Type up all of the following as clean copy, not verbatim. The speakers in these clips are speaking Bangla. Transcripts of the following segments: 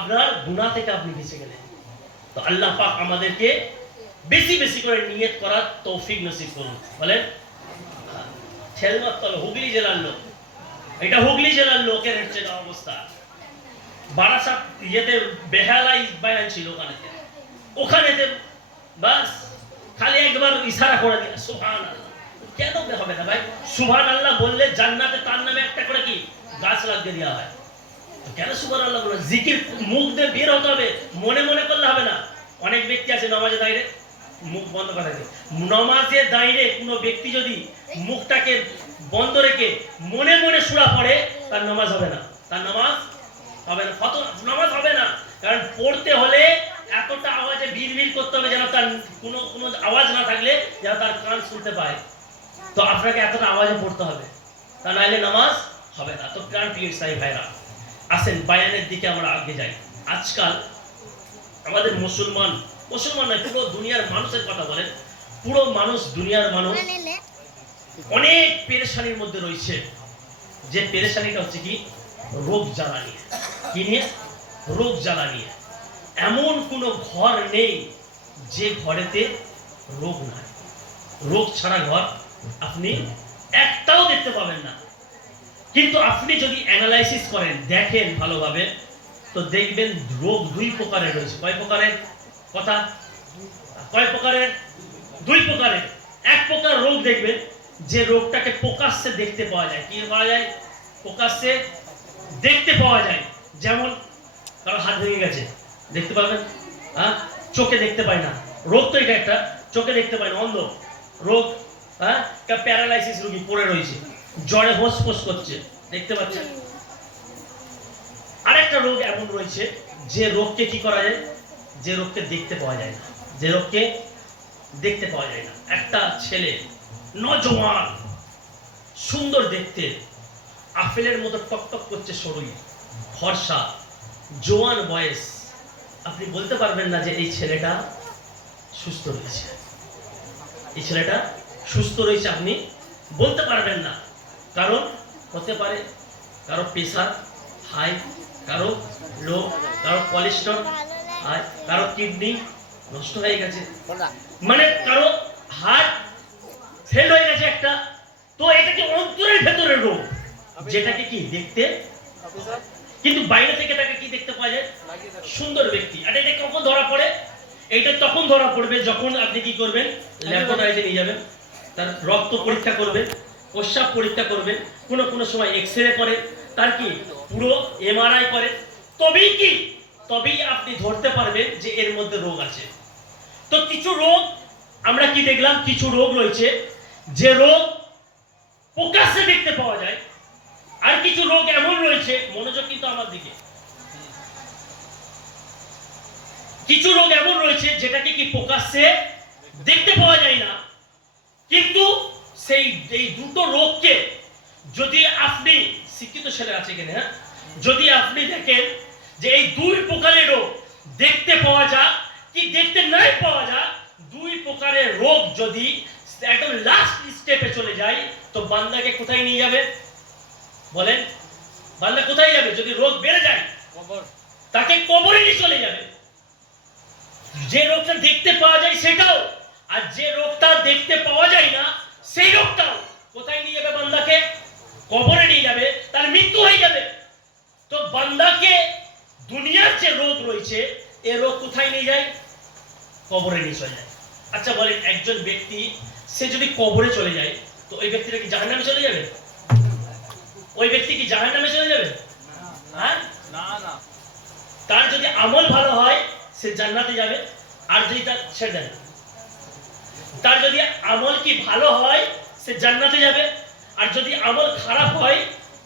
আপনার গুনাহ থেকে আপনি বেঁচে গেলেন। তো আল্লাহ পাক আমাদেরকে বেশি বেশি করে নিয়ত করার তৌফিক নসিব করুন। বলেন ছেলমাত্র হুগলি জেলার লোক, এটা হুগলি জেলার লোকের হচ্ছে অবস্থা। বারাসাত ইয়েতে বেহালাই বায়ান ছিল ওখানেতে বাস খালি একবার ইশারা করে দিয়ে সুবহানাল্লাহ। কেন হবে না ভাই? সুবহানাল্লাহ বললে জান্নাতে তার নামে একটা করে কি গাছ লাগিয়ে দেওয়া হয়। কেন সুবহানাল্লাহ বলে? জিকির মুখ দিয়ে বের হতে হবে, মনে মনে করলে হবে না। অনেক ব্যক্তি আছে নামাজে দাঁড়িয়ে মুখ বন্ধ করে দেয়। নামাজে দাঁড়িয়ে কোনো ব্যক্তি যদি মুখটাকে বন্ধ রেখে মনে মনে সূরা পড়ে, তার নামাজ হবে না, তার নামাজ হবে না, কত নামাজ হবে না। কারণ পড়তে হলে এতটা আওয়াজে ভিড় করতে হবে যেন তার কোনো আওয়াজ না থাকলে যেন তার কান শুনতে পায়। তো আপনাকে এতটা আওয়াজে পড়তে হবে, তা নাইলে নামাজ হবে না। তো প্রাণ প্রিয় সাই ভাইরা, আসেন বায়ানের দিকে আমরা আগে যাই। আজকাল আমাদের মুসলমান নয়, পুরো দুনিয়ার মানুষের কথা বলেন, পুরো মানুষ দুনিয়ার মানুষ অনেক পেরেশানির মধ্যে রয়েছে। যে পেরেশানিটা হচ্ছে কি রোগ জ্বালা নিয়ে। কি নিয়ে? রোগ জ্বালা নিয়ে। এমন কোনো ঘর নেই যে ঘরেতে রোগ নাই। রোগ ছাড়া ঘর আপনি একটাও দেখতে পাবেন না। কিন্তু আপনি যদি অ্যানালাইসিস করেন, দেখেন ভালোভাবে, তো দেখবেন রোগ দুই প্রকারের রয়েছে। কয় প্রকারের কথা? কয় প্রকারের? দুই প্রকারের। এক প্রকার রোগ দেখবেন যে রোগটাকে প্রকাশ্যে দেখতে পাওয়া যায়। কি পাওয়া যায়? প্রকাশ্যে দেখতে পাওয়া যায়। যেমন কারো হাত ভেঙে গেছে, দেখতে পাবেন, হ্যাঁ, চোখে দেখতে পায় না। রোগ তো এটা একটা, চোখে দেখতে পায় না, অন্ধ রোগ। হ্যাঁ, প্যারালাইসিস রোগী পড়ে রয়েছে, জ্বরে হোঁস করছে, দেখতে পাচ্ছেন। আরেকটা রোগ এমন রয়েছে যে রোগকে কি করা যায়? যে রোগকে দেখতে পাওয়া যায় না, যে রোগকে দেখতে পাওয়া যায় না। একটা ছেলে নজওয়ান, সুন্দর দেখতে, আপেলের মতো টকটক করছে শরীর, ফর্সা, জোয়ান বয়স, আপনি বলতে পারবেন না যে এই ছেলেটা সুস্থ রয়েছে। এই ছেলেটা সুস্থ রয়েছে আপনি বলতে পারবেন না। কারণ হতে পারে কারো প্রেসার হাই, কারো লো, কারো কোলেস্টেরল হাই, কারো কিডনি নষ্ট হয়ে গেছে, মানে কারো হার্ট ফেল হয়ে গেছে একটা। তো এটা কি অন্তরের ভেতরের রোগ, যেটাকে কি দেখতে, কিন্তু বাইরে থেকে তাকে কি দেখতে পাওয়া যায়? সুন্দর ব্যক্তি। আর এটা কখন ধরা পড়ে? এইটা তখন ধরা পড়বে যখন আপনি কি করবেন? ল্যাবরেটরিতে নিয়ে যাবেন, তার রক্ত পরীক্ষা করবেন, প্রস্রাব পরীক্ষা করবেন, কোনো সময় এক্সরে করে, তার কি পুরো এমআরআই করে, তবেই আপনি ধরতে পারবেন যে এর মধ্যে রোগ আছে। তো কিছু রোগ আমরা কি দেখলাম? কিছু রোগ রয়েছে যে রোগ প্রকাশ্যে দেখতে পাওয়া যায়, আর কিছু রোগ এমন রয়েছে, মনোযোগ কিন্তু আমার দিকে, কিছু রোগ এমন রয়েছে যেটাকে কি প্রকাশ্যে দেখতে পাওয়া যায় না। কিন্তু এই দুটো রোগকে যদি আপনি, শিক্ষিত ছেলে আছে কিনা, হ্যাঁ, যদি আপনি দেখেন যে এই দুই প্রকারের রোগ দেখতে পাওয়া যায় কি দেখতে নাই পাওয়া যায়, দুই প্রকারের রোগ যদি একদম লাস্ট স্টেপে চলে যায়, তো বান্দাকে কোথায় নিয়ে যাবে? বলেন, বান্দা কোথায় যাবে? যদি রোগ বেড়ে যায়, তাকে কবরে নিয়ে চলে যাবে। যে রোগটা দেখতে পাওয়া যায় সেটাও, আর যে রোগটা দেখতে পাওয়া যায় না সেই রোগটাও কোথায় নিয়ে যাবে? বান্দাকে কবরে নিয়ে যাবে, তার মৃত্যু হয়ে যাবে। তো বান্দাকে দুনিয়ার যে রোগ রয়েছে, এই রোগ কোথায় নিয়ে যায়? কবরে নিয়ে চলে যায়। আচ্ছা বলেন, একজন ব্যক্তি সে যদি কবরে চলে যায়, তো ওই ব্যক্তিটা কি জাহান্নামে চলে যাবে? ওই ব্যক্তি কি জাহান্নামে চলে যাবে? হ্যাঁ, না না। তার যদি আমল ভালো হয় সে জান্নাতে যাবে, আর যদি তার ছেড়ে দেয়, তার যদি আমল কি ভালো হয় সে জান্নাতে যাবে, আর যদি আমল খারাপ হয়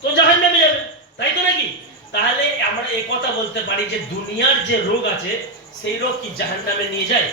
তো জাহান্নামে যাবে, তাই তো নাকি? তাহলে আমরা এই কথা বলতে পারি যে দুনিয়ার যে রোগ আছে সেই রোগ কি জাহান্নামে নিয়ে যায়?